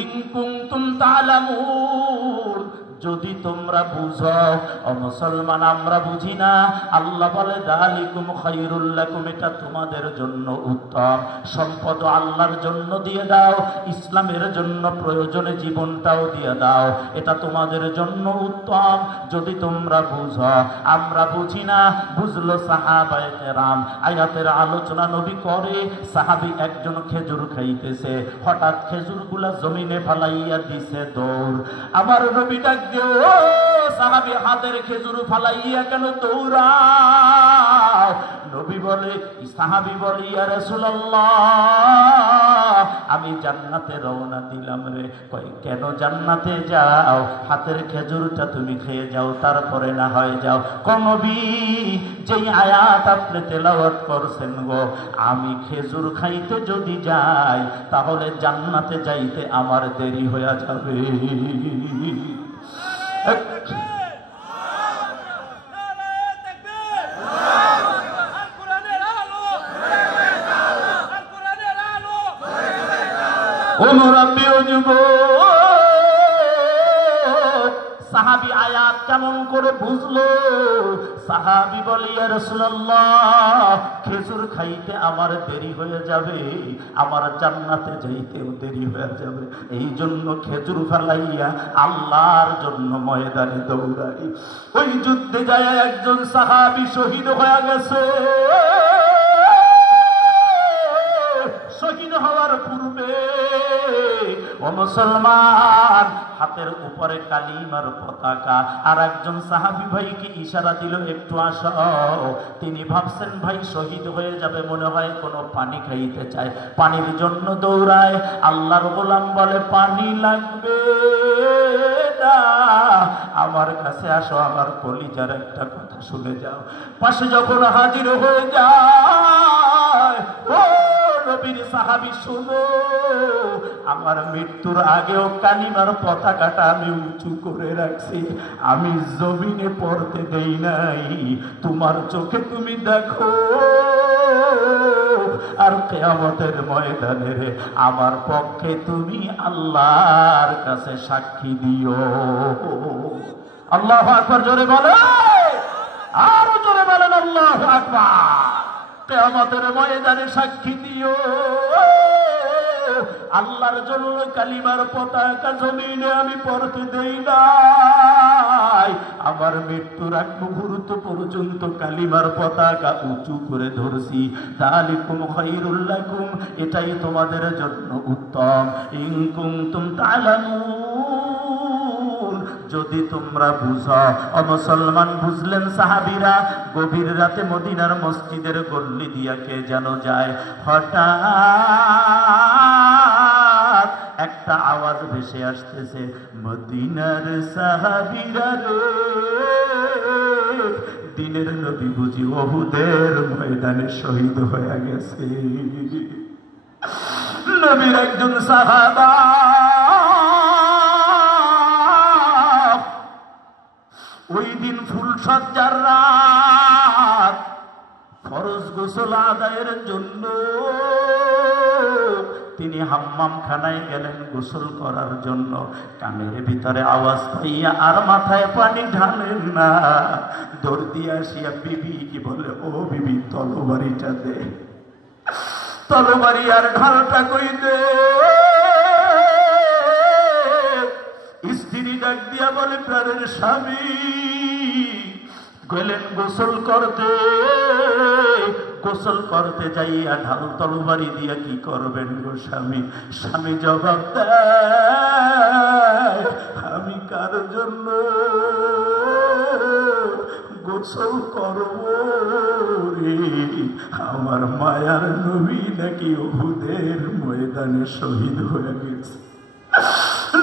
In কুনতুম তা'লামুন, যদি তোমরা বুঝো। ও মুসলমান, আমরা বুঝি না। আল্লাহ বলে যালিকুম খায়রুল লাকুম, এটা তোমাদের জন্য উত্তম। সম্পদ আল্লাহর জন্য দিয়ে দাও, ইসলামের জন্য প্রয়োজনে জীবনটাও দিয়ে দাও, এটা তোমাদের জন্য উত্তম যদি তোমরা বুঝো। আমরা বুঝি না, বুঝলো সাহাবায়ে কেরাম। আয়াতের আলোচনা নবী করে, সাহাবী একজন খেজুর খাইতেছে, হঠাৎ খেজুরগুলা জমিনে ফালাইয়া দিছে দৌড়। আমার নবী ডাক দিও, ও সাহাবী, হাতের খেজুর ফালাইয়া কেন দৌড়াও? নবী বলে, সাহাবী বলে, ইয়া রাসূলুল্লাহ, আমি জান্নাতে রওনা দিলাম রে। কই, কেন জান্নাতে যাও? হাতের খেজুরটা তুমি খেয়ে যাও, তারপরে না হয় যাও। নবী, যেই আয়াত আপনি তেলাওয়াত করছেন গো, আমি খেজুর খাইতে যদি যাই তাহলে জান্নাতে যাইতে আমার দেরি হয়ে যাবে। সাহাবী আয়াত কেমন করে বুঝলো? সাহাবী বলে, ইয়া রাসূলুল্লাহ, খেজুর খাইতে আমার দেরি হয়ে যাবে, আমার জান্নাতে যাইতেও দেরি হয়ে যাবে, এই জন্য খেজুর ফেলাইয়া আল্লাহর জন্য ময়দানে দৌড়াই। ওই যুদ্ধে যায় একজন সাহাবী শহীদ হয়ে গেছে। শহীদ হওয়ার পূর্বে ও মুসলমান, হাতের উপরে কালিমার পতাকা। আর একজন সাহাবী ভাইকে ইশারা দিল, একটু আসো। তিনি ভাবছেন ভাই শহীদ হয়ে যাবে, মনে হয় কোনো পানি খাইতে চায়, পানির জন্য দৌড়ায়। আল্লাহর গোলাম বলে, পানি লাগবে না, আমার কাছে আসো, আমার কলিজার একটা কথা শুনে যাও। পাশে যখন হাজির হয়ে যায়, ও নবীর সাহাবী, শুনো, আমার মৃত্যুর আগেও কালিমার পতাকাটা আমি উঁচু করে রাখছি, আমি জমিনে পড়তে দেই নাই। তোমার চোখে তুমি দেখো, আর কিয়ামতের ময়দানে রে আমার পক্ষে তুমি আল্লাহর কাছে সাক্ষী দিও। আল্লাহু আকবার, জোরে বলে, আরো জোরে বলেন আল্লাহু আকবার। কিয়ামতের ময়দানে সাক্ষী দিও। আল্লাহর জন্য কালিমার পতাকা জমিনে আমি পড়তে দেই নাই, আমার মৃত্যুর আগ মুহূর্ত পর্যন্ত কালিমার পতাকা উঁচু করে ধরছি। যালিকুম খায়রুল লাকুম, এটাই তোমাদের জন্য উত্তম। ইন কুনতুম তা'লামুন, যদি তোমরা বুঝো। ও মুসলমান, বুঝলেন সাহাবীরা? গভীর রাতে মদিনার মসজিদের গল্লি দিয়া কে যেন যায়, হঠাৎ একটা আওয়াজ ভেসে আসতেছে, মদিনার সাহাবীরা রে, দিনের নবী বুঝি উহুদের ময়দানে শহীদ হয়ে গেছে। নবীর একজন সাহাবা, ওই দিন ফুলসজ্জার রাত, ফরজ গোসল আদায়ের জন্য তিনি হাম্মাম খানায় গেলেন গোসল করার জন্য। কানের ভিতরে আওয়াজ পাইয়া আর মাথায় পানি ঢালেন না, দৌড় দিয়ে আসিয়া বিবি কি বলে, ও বিবি, তরবারিটা দে, তরবারি আর ঢালটা কই দে। স্ত্রী ডাক দিয়া বলে, প্রাণের স্বামী, গেলেন গোসল করতে, গোসল করতে যাইয়া ঢাল তরবারি দিয়া কি করবেন গো স্বামী? স্বামী জবাব দেয়, আমি কার জন্য গোসল করব রে? আমার মায়ার নবী নাকি উহুদের ময়দানে শহীদ হয়ে গেছে,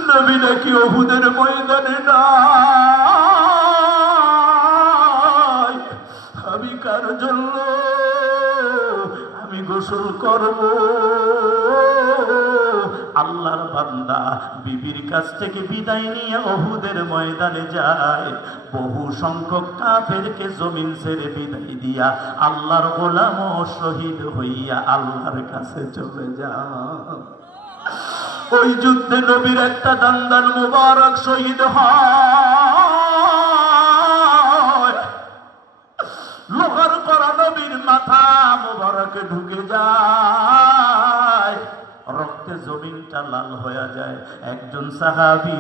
নবী নাকি উহুদের ময়দানে না, আমি কার জন্য আমি গোসল করব? আল্লাহর বান্দা বিবির কাছ থেকে বিদায় নিয়ে উহুদের ময়দানে যায়। বহু সংখ্যক কাফেরকে জমিন ছেড়ে বিদায় দিয়া আল্লাহর গোলাম ও শহীদ হইয়া আল্লাহর কাছে চলে যায়। ওই যুদ্ধে নবীর একটা দান্দান মুবারক শহীদ হয়। লোহার করা নবীর মাথা মুবারকে ঢুকে যায়, রক্তে জমিনটা লাল হয়ে যায়। একজন সাহাবী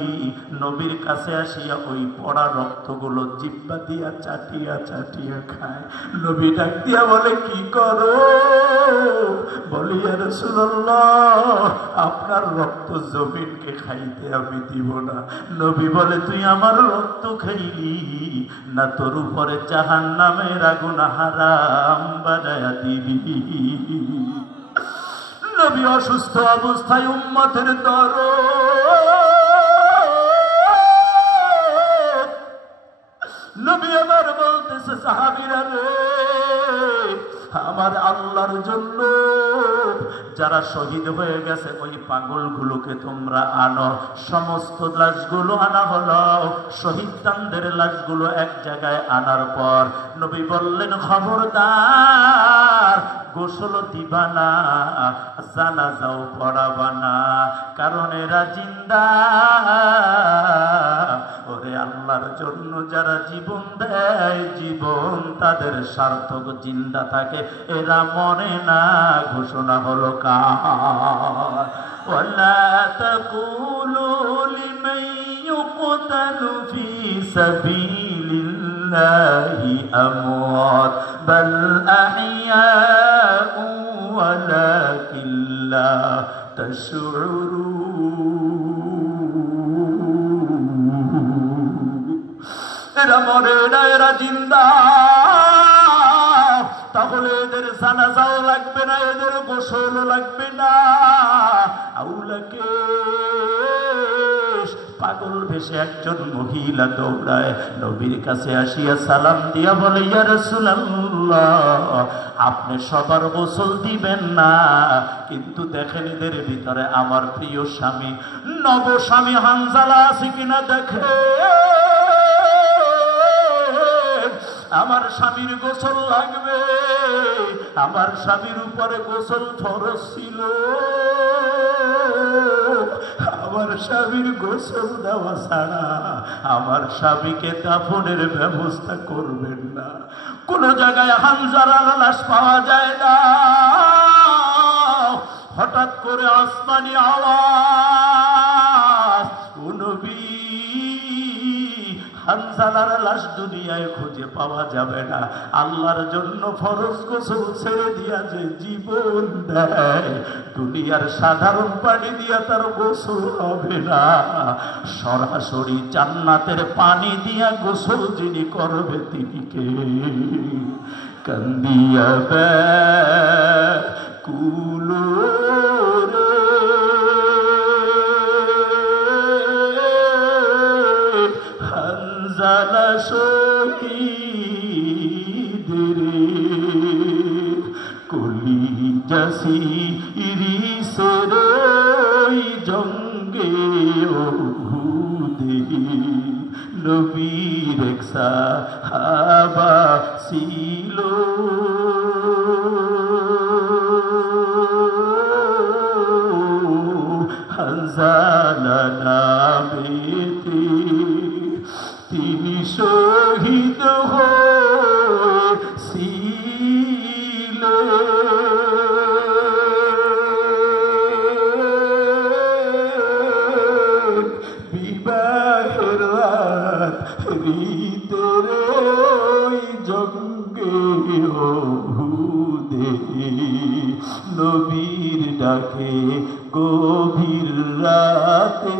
নবীর কাছে আসিয়া ওই পড়া রক্তগুলো জিহ্বা দিয়া চাটিয়া চাটিয়া খায়। নবী ডাক দিয়া বলে, কি করো? বলি, ইয়া রাসূলুল্লাহ, আপনার রক্ত জমিনকে খাইতে আমি দিব না। নবী বলে, তুই আমার রক্ত খাইলি না তোর উপরে জাহান্নামের আগুন হারাম বানায়া দিবি। নবী অসুস্থ অবস্থায় উম্মতের দরদ। নবী আবার বলতেছে, সাহাবীরা রে, আমার আল্লাহর জন্য যারা শহীদ হয়ে গেছে ওই পাগলগুলোকে তোমরা আনো। সমস্ত লাশগুলো আনা হলো। শহীদদের লাশগুলো এক জায়গায় আনার পর নবী বললেন, খবরদার গোসল দিবা না, জানাজাও পড়াবা না, কারণ এরা জিন্দা। ওরে আল্লাহর জন্য যারা জীবন দেয়, জীবন তাদের সার্থক জিন্দা থাকে, এরা মরে না। ঘোষণা হলো কার? ওয়ালা তাকুলু লিমান ইউকতালু ফি সাবিলিল্লাহি আমওয়াত বাল আহইয়াউ ওয়ালাকিন লা তাশউরুন। এরা মরে না, এরা জিন্দা। তাহলে এদের জানাজাও লাগবে না, এদের গোসলও লাগবে না। আউলাকে পাগল ভেসে একজন মহিলা দৌড়ায় নবীর কাছে আসিয়া সালাম দিয়া বলে, ইয়া রাসূলুল্লাহ, আপনি সবার গোসল দিবেন না, কিন্তু দেখেন এদের ভিতরে আমার প্রিয় স্বামী নব স্বামী হানজালা আছে কিনা দেখে। আমার স্বামীর গোসল লাগবে। আমার স্বামীর উপরে গোসল ফরজ ছিল। আমার স্বামীর গোসল দেওয়া ছাড়া আমার স্বামীকে দাফনের ব্যবস্থা করবেন না। কোন জায়গায় হানজালার লাশ পাওয়া যায় না। হঠাৎ করে আসমানি আওয়াজ, ও নবী, হানজালার লাশ দুনিয়ায় খুঁজে পাওয়া যাবে না। আল্লাহর জন্য ফরজ গোসল ছেড়ে দিয়া যে জীবন দেয়, দুনিয়ার সাধারণ পানি দিয়া তার গোসল হবে না। সরাসরি জান্নাতের পানি দিয়া গোসল যিনি করবে তিনি কে? কান্দিয়া কুলো হানজালা শহীদ রে, কলিজাসি ইরিসের জঙ্গে ওহুদে নবীর এক সাহাবা ছিল। হানজালা নামেতে তিনি শহীদ হয়েছিলেন। বিবাহের রাত হৃদের জঙ্গে ওহুদে নবীর ডাকে গভীর রাতে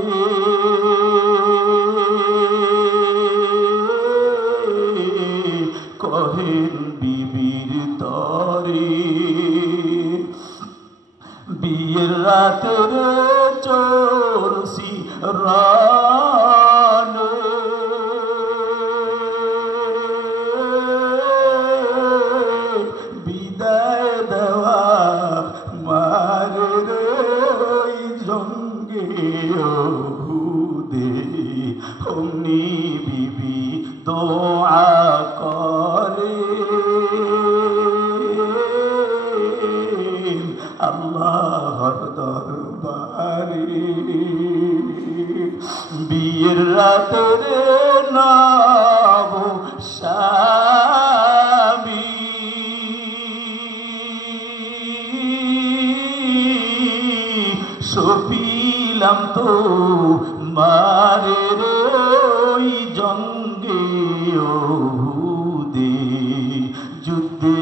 কহেন বিবির তরে, বিয়ের রাতের চোরসি রানে বিদায় দেওয়া মারে জঙ্গ ওহুদে অমনি বিবি দোয়া করে আল্লাহর দরবারে বিয়ের রাতে নব স্বামী সপিলাম তো মারে ওই জঙ্গে ওহুদে যুদ্ধে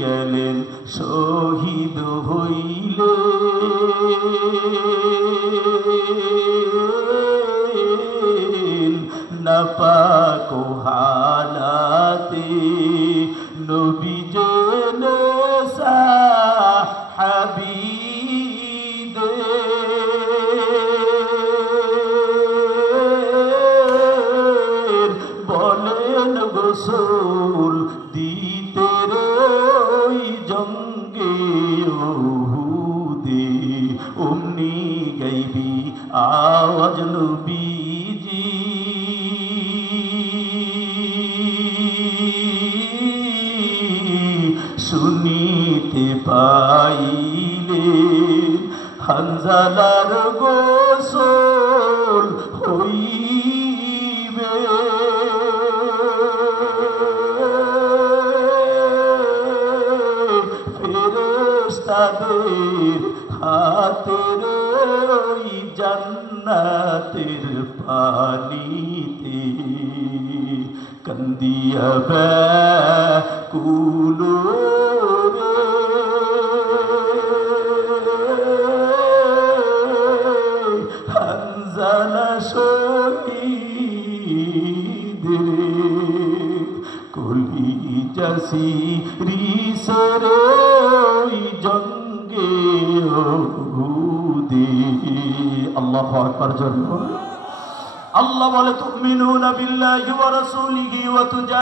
গেলেন শহীদ হইলে নাপাক হালাতে নবী যেন সাহাবী বলেন গোসল দিতে ওই জঙ্গে ওহুদে অমনি গাইবি আওয়াজ নবীজি শুনিতে পাইলে হানজালার গোসল হইবে ফেরেশতাদের হাতের ওই জান্নাতের পানিতে কান্দিয়া ব্যাকুল হানজালা শহীদ কলিজা শিরিষের ওই জঙ্গে ওহুদে আল্লাহু আকবার জন্য আল্লাহ বলে তুমিনুনা বিল্লাহি ওয়া রাসূলিহি ওয়া